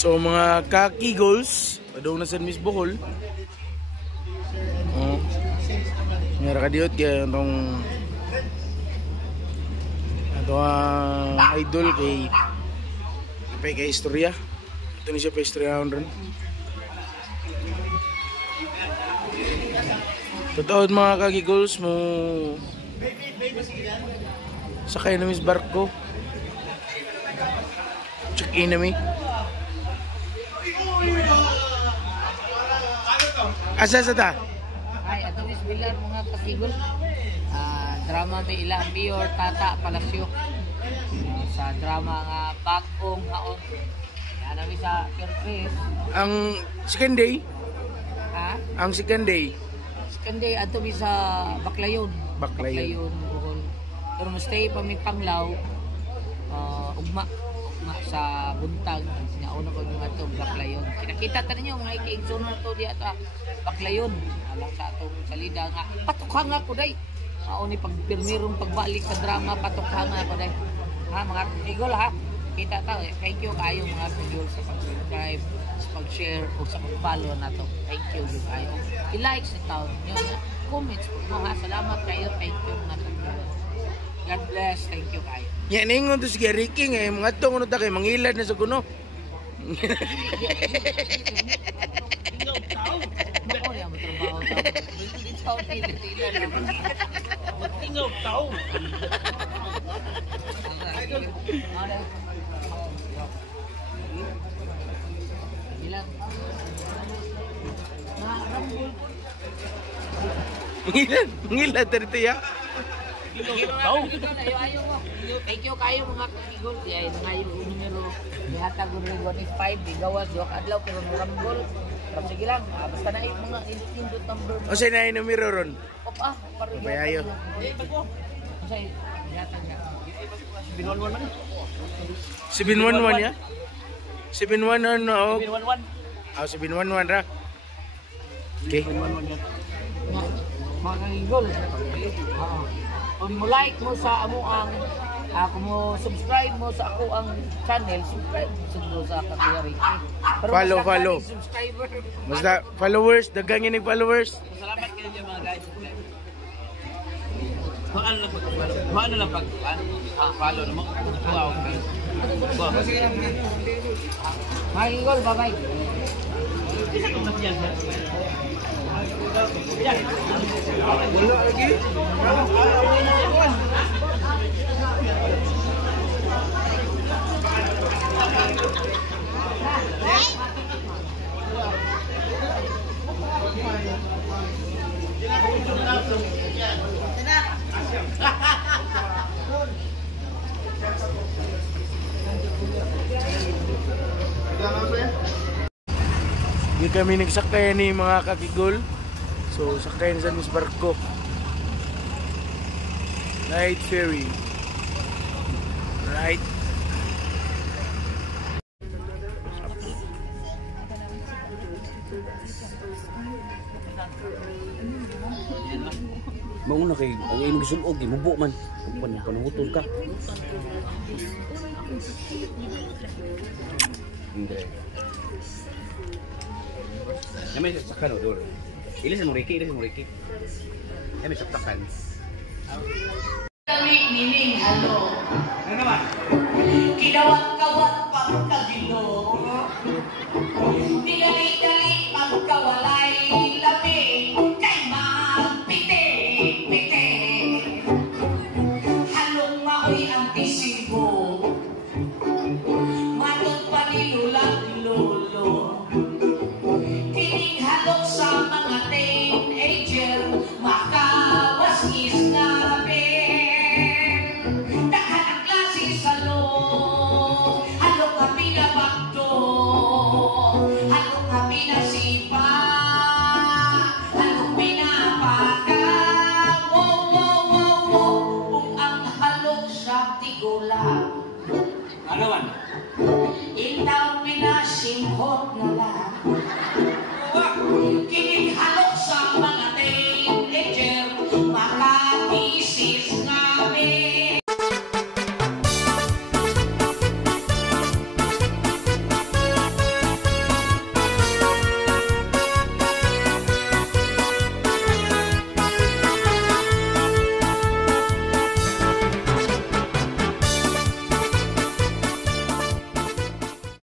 So mga kaki goals, padung na sa Miss Bohol. Ngara ka diot kaya itong idol kay istorya. Ito ni siya pa istorya ron. Totoo mga kaki goals mo sakay na Miss barko. Check in na mi. Asa sa ta? Ay, ato is bilar mga kasigol. Drama may ilang Mayor Tata Palasyo. Sa drama nga bagong haon. Yan namin sa surprise. Ang second day? Ha? Ang second day? Second day, ato mi sa Baclayon. Baclayon. Bohol. Pero stay pa mi Panglaw. Ugma sa buntag nauna ko mga itong Baclayon. Kinakita ta ninyo mga ikiigsoon na ito diya ito Baclayon. Alang sa itong salida nga patukha nga ko day. Ni pagpirmirong pagbalik sa drama patukha nga ko day. Ha mga kasigol ha. Kita ta. Thank you kayo mga kasigol sa pag-subscribe, sa pag-share o sa pag-follow na to. Thank you kayo. I-like sa taon nyo. Comments po ha. Salamat kayo. Thank you na to. God bless. Thank you kayo. Yan ingon to si Ricky nga mga tong ano ta kay mangilad na sa kuno. Tingaw tao. Ngilad dito ya. Thank you kayo mga kasigol. Kaya ngayon numero nihatag ko rin 185 di gawas joke adlaw pero rambol. Pero sige lang, basta na mga indot number. O sa na numero ron? Opa, paro. Bayayo. Say nihatag nga. 711 man. 711 ya? 711 no. 711. 711 ra. Okay. 711 yan. Mga kasigol. Kung mo like mo sa amo ang kung mo subscribe mo sa ako ang channel, subscribe mo sa Kuya Ricky. Follow. Subscriber. Basta followers, dagang yung followers. Salamat kayo dyan mga guys. Paano lang pag-follow naman? Wow. Mga kasigol, bye-bye. Isa kong nasyan. Wala lagi. Hindi kami nagsakay ni mga kakigol. So, sakay na sa Miss Barko. Night ferry. Right. Mauna kay ang imong gisulog gimubo man. Panungutol ka. Hindi. Namay sakano dol. Ilis mo Ricky. Kami saktakan. Kami nining halo. Ano naman? Kinawat-kawat pagkagilo. Dili-dili pagkawalay labi. Kay magpiti-piti. Halong maoy antisibo. Matod pa ni lulag-lolo. Kining halong sa mga teenager. Makawasis na Ano man? Itaw minasimhot na lang.